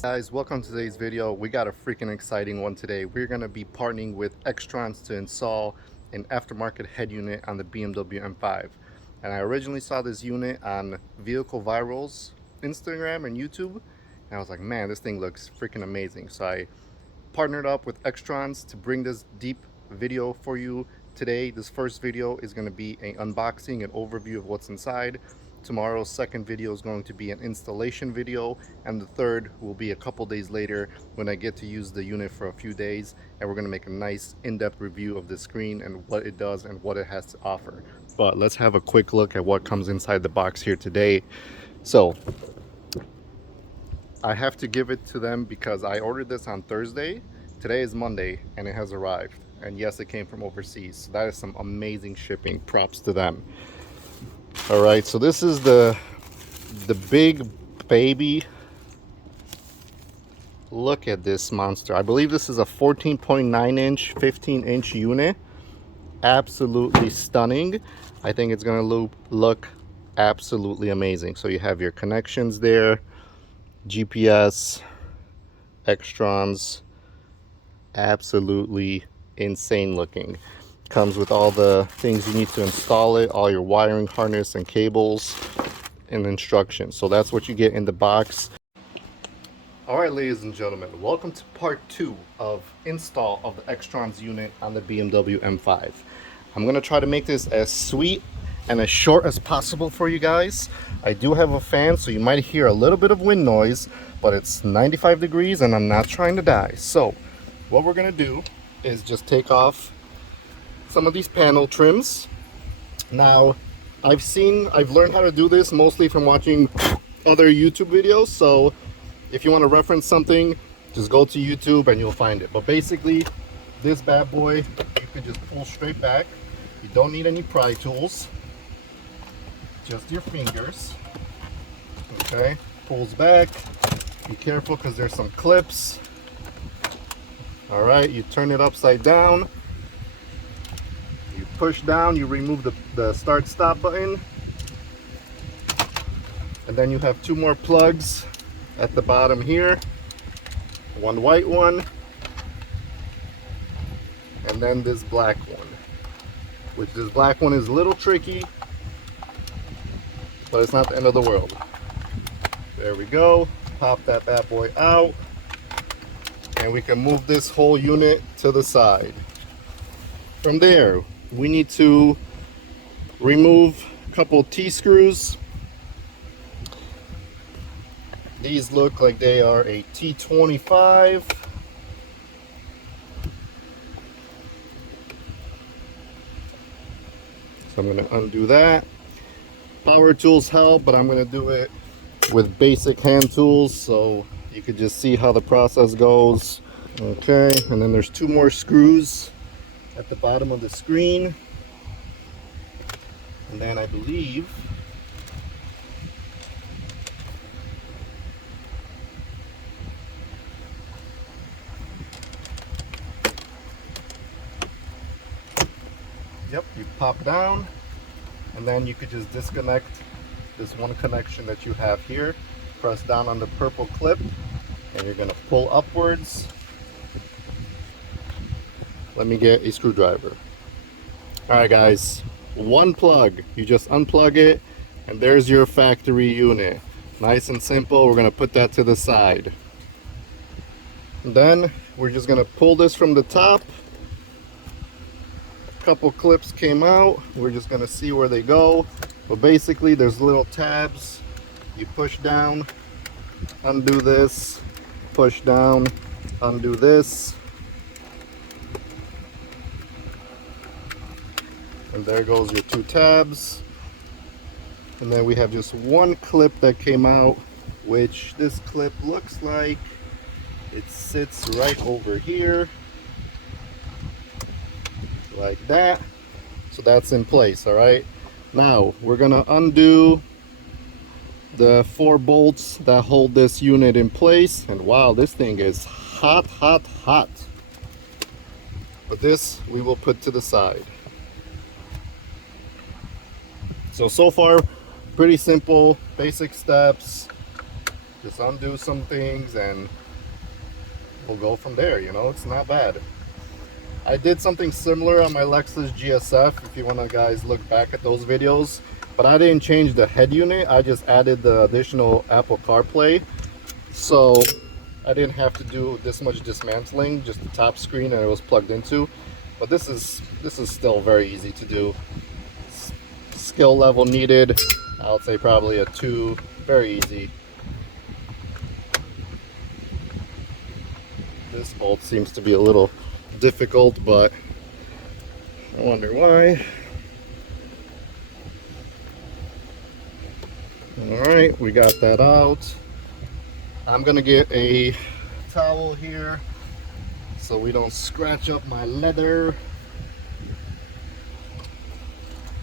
Guys, welcome to today's video. We got a freaking exciting one today. We're going to be partnering with XTRONS to install an aftermarket head unit on the BMW M5. And I originally saw this unit on Vehicle Viral's Instagram and YouTube, and I was like, man, this thing looks freaking amazing. So I partnered up with XTRONS to bring this deep video for you today. This first video is going to be an unboxing and overview of what's inside. Tomorrow's second video is going to be an installation video, and the third will be a couple days later when I get to use the unit for a few days, and we're going to make a nice in-depth review of the screen and what it does and what it has to offer. But let's have a quick look at what comes inside the box here today. So I have to give it to them because I ordered this on Thursday. Today is Monday and it has arrived. And yes, it came from overseas. So that is some amazing shipping. Props to them. All right, so this is the big baby. Look at this monster. I believe this is a 14.9 inch, 15 inch unit. Absolutely stunning. I think it's gonna look absolutely amazing. So you have your connections there, GPS, XTRONS, absolutely insane looking. Comes with all the things you need to install it, all your wiring harness and cables and instructions. So that's what you get in the box. All right, ladies and gentlemen, welcome to part 2 of install of the XTRONS unit on the BMW M5. I'm gonna try to make this as sweet and as short as possible for you guys. I do have a fan, so you might hear a little bit of wind noise, but it's 95 degrees and I'm not trying to die. So what we're gonna do is just take off some of these panel trims. Now, I've learned how to do this mostly from watching other YouTube videos, so if you want to reference something, just go to YouTube and you'll find it. But basically, this bad boy, you can just pull straight back. You don't need any pry tools, just your fingers. Okay, pulls back. Be careful because there's some clips. All right, you turn it upside down. You push down, you remove the start stop button. And then you have two more plugs at the bottom here. One white one. And then this black one. Which this black one is a little tricky, but it's not the end of the world. There we go. Pop that bad boy out. And we can move this whole unit to the side. From there, we need to remove a couple T-screws. These look like they are a T25. So I'm going to undo that. Power tools help, but I'm going to do it with basic hand tools so you could just see how the process goes. Okay, and then there's two more screws at the bottom of the screen. And then I believe yep, you pop down, and then you could just disconnect this one connection that you have here. Press down on the purple clip and you're going to pull upwards. Let me get a screwdriver. Alright guys, one plug. You just unplug it and there's your factory unit. Nice and simple. We're going to put that to the side. And then we're just going to pull this from the top. A couple clips came out. We're just going to see where they go. But basically there's little tabs. You push down, undo this, push down, undo this. And there goes your two tabs. And then we have just one clip that came out, which this clip looks like it sits right over here. Like that. So that's in place, all right? Now we're gonna undo the 4 bolts that hold this unit in place. And wow, this thing is hot, hot, hot. But this we will put to the side. So far, pretty simple, basic steps. just undo some things and we'll go from there. You know, it's not bad. I did something similar on my Lexus GSF, if you want to guys look back at those videos, but I didn't change the head unit. I just added the additional Apple CarPlay, so I didn't have to do this much dismantling, just the top screen, and it was plugged into. But this is still very easy to do. Skill level needed, I would say probably a 2. Very easy. This bolt seems to be a little difficult, but I wonder why. Alright, we got that out. I'm gonna get a towel here so we don't scratch up my leather.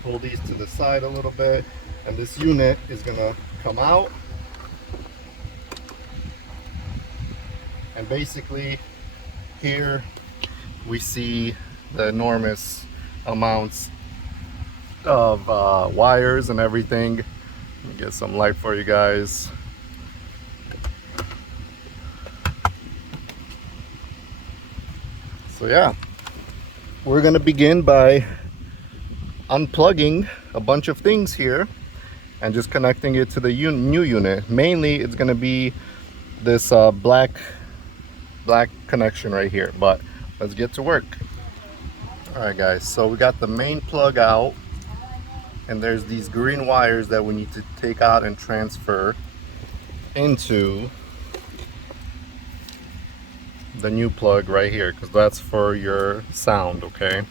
Pull these to the side a little bit, and this unit is gonna come out. And basically here we see the enormous amounts of wires and everything. Let me get some light for you guys. So yeah, we're gonna begin by unplugging a bunch of things here and just connecting it to the new unit. Mainly it's gonna be this black connection right here, but let's get to work. All right guys, so we got the main plug out, and there's these green wires that we need to take out and transfer into the new plug right here, because that's for your sound. Okay,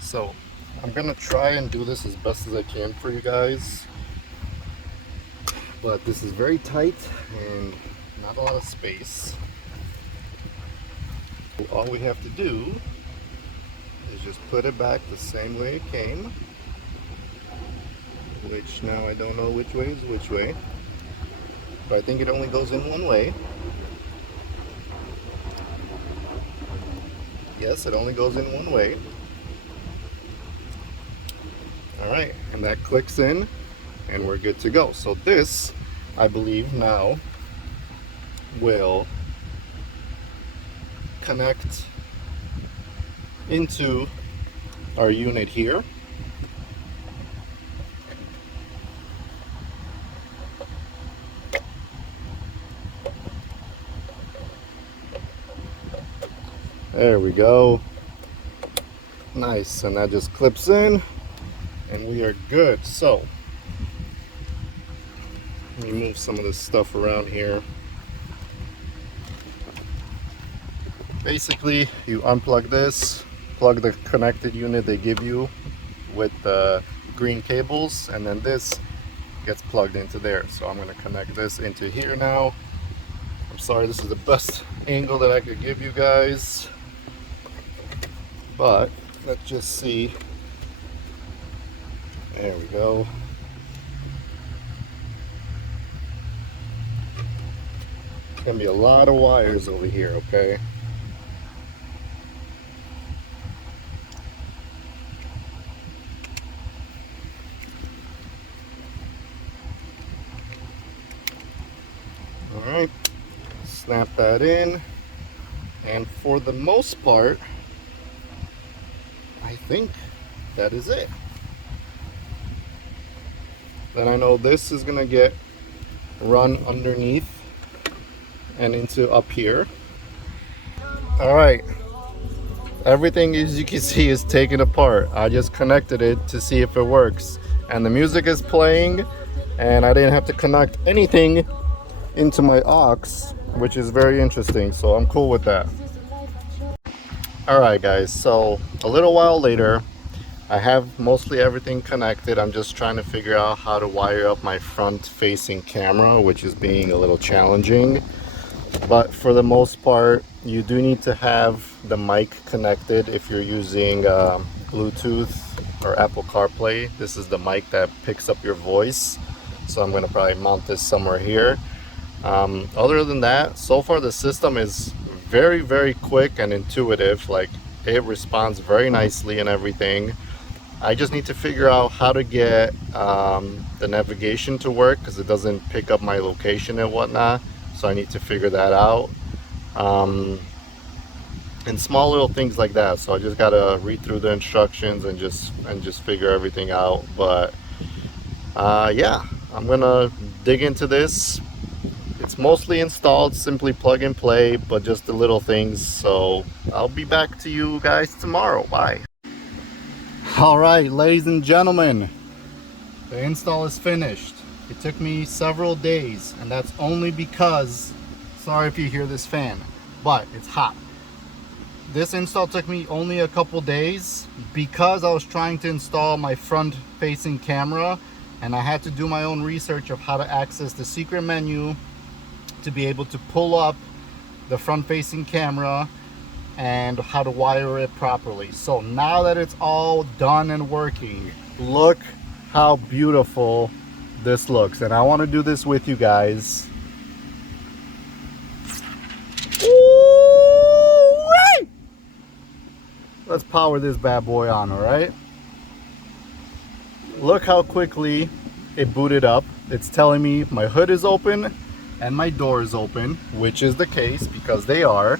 so I'm gonna try and do this as best as I can for you guys, but this is very tight and not a lot of space. All we have to do is just put it back the same way it came, which now I don't know which way is which way, but I think it only goes in one way. Yes, it only goes in one way. Alright, and that clicks in and we're good to go. So this, I believe, now will connect into our unit here. There we go. Nice, and that just clips in and we are good. So let me move some of this stuff around here. Basically, you unplug this, plug the connected unit they give you with the green cables, and then this gets plugged into there. So I'm going to connect this into here now. I'm sorry, this is the best angle that I could give you guys, but let's just see. There we go. It's going to be a lot of wires over here, okay? Alright, snap that in, and for the most part, I think that is it. Then I know this is gonna get run underneath and into up here. Alright, everything as you can see is taken apart. I just connected it to see if it works, and the music is playing, and I didn't have to connect anything into my aux, which is very interesting, so I'm cool with that. Alright guys, so a little while later, I have mostly everything connected. I'm just trying to figure out how to wire up my front facing camera, which is being a little challenging, but for the most part you do need to have the mic connected if you're using Bluetooth or Apple CarPlay. This is the mic that picks up your voice, so I'm going to probably mount this somewhere here. Other than that, so far the system is very quick and intuitive. Like, it responds very nicely and everything. I just need to figure out how to get the navigation to work, because it doesn't pick up my location and whatnot. So I need to figure that out. And small little things like that. So I just gotta read through the instructions and just figure everything out. But yeah, I'm gonna dig into this. It's mostly installed, simply plug and play, but just the little things. So I'll be back to you guys tomorrow. Bye. All right, ladies and gentlemen, the install is finished. It took me several days, and that's only because, sorry if you hear this fan, but it's hot. This install took me only a couple days because I was trying to install my front facing camera, and I had to do my own research of how to access the secret menu to be able to pull up the front facing camera and how to wire it properly. So now that it's all done and working, look how beautiful this looks. And I want to do this with you guys. Ooh-wee! Let's power this bad boy on, all right? Look how quickly it booted up. It's telling me my hood is open and my door is open, which is the case because they are.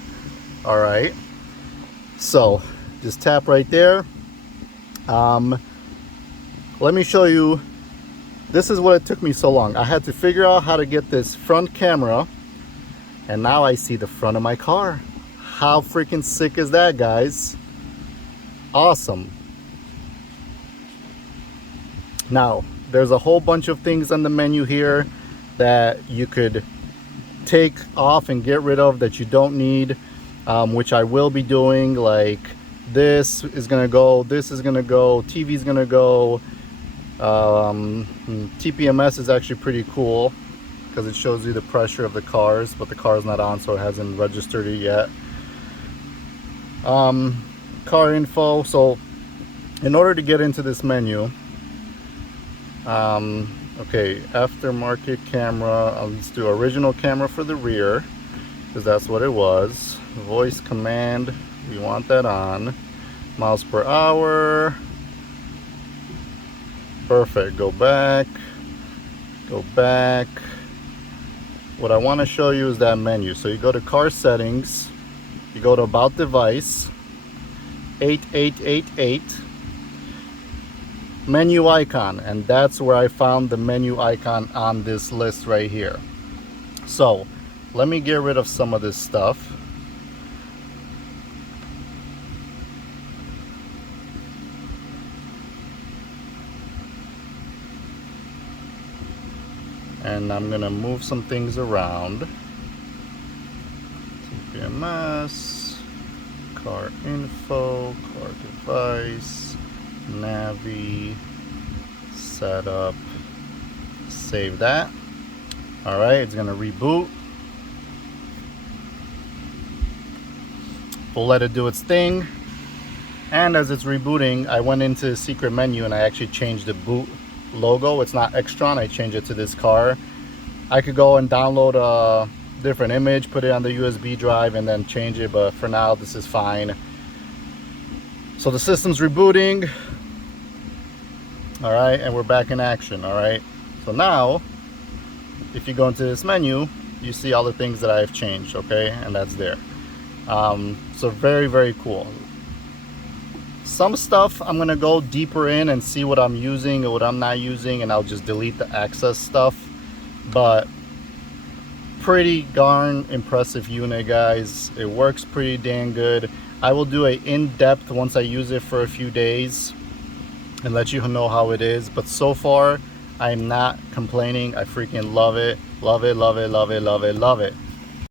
All right, so just tap right there. Let me show you. This is what it took me so long. I had to figure out how to get this front camera, and now I see the front of my car. How freaking sick is that, guys? Awesome. Now there's a whole bunch of things on the menu here that you could take off and get rid of that you don't need, which I will be doing. Like this is gonna go, this is gonna go, TV is gonna go. TPMS is actually pretty cool because it shows you the pressure of the cars, but the car is not on, so it hasn't registered it yet. Car info. So in order to get into this menu, okay, aftermarket camera, let's do original camera for the rear because that's what it was. Voice command, we want that on. Miles per hour, perfect. Go back, go back. What I want to show you is that menu. So you go to car settings, you go to about device, 8888, menu icon, and that's where I found the menu icon on this list right here. So let me get rid of some of this stuff. And I'm gonna move some things around. TPMS, car info, car device, Navi, setup, save that. All right, it's gonna reboot. We'll let it do its thing. And as it's rebooting, I went into the secret menu and I actually changed the boot logo. It's not XTRON, I changed it to this car. I could go and download a different image, put it on the USB drive, and then change it, but for now this is fine. So the system's rebooting. All right, and we're back in action. All right, so now if you go into this menu, you see all the things that I've changed, okay, and that's there. So very, very cool. Some stuff I'm gonna go deeper in and see what I'm using or what I'm not using, and I'll just delete the access stuff. But pretty darn impressive unit, guys. It works pretty dang good. I will do a in-depth once I use it for a few days and let you know how it is. But so far I'm not complaining. I freaking love it, love it, love it, love it, love it, love it.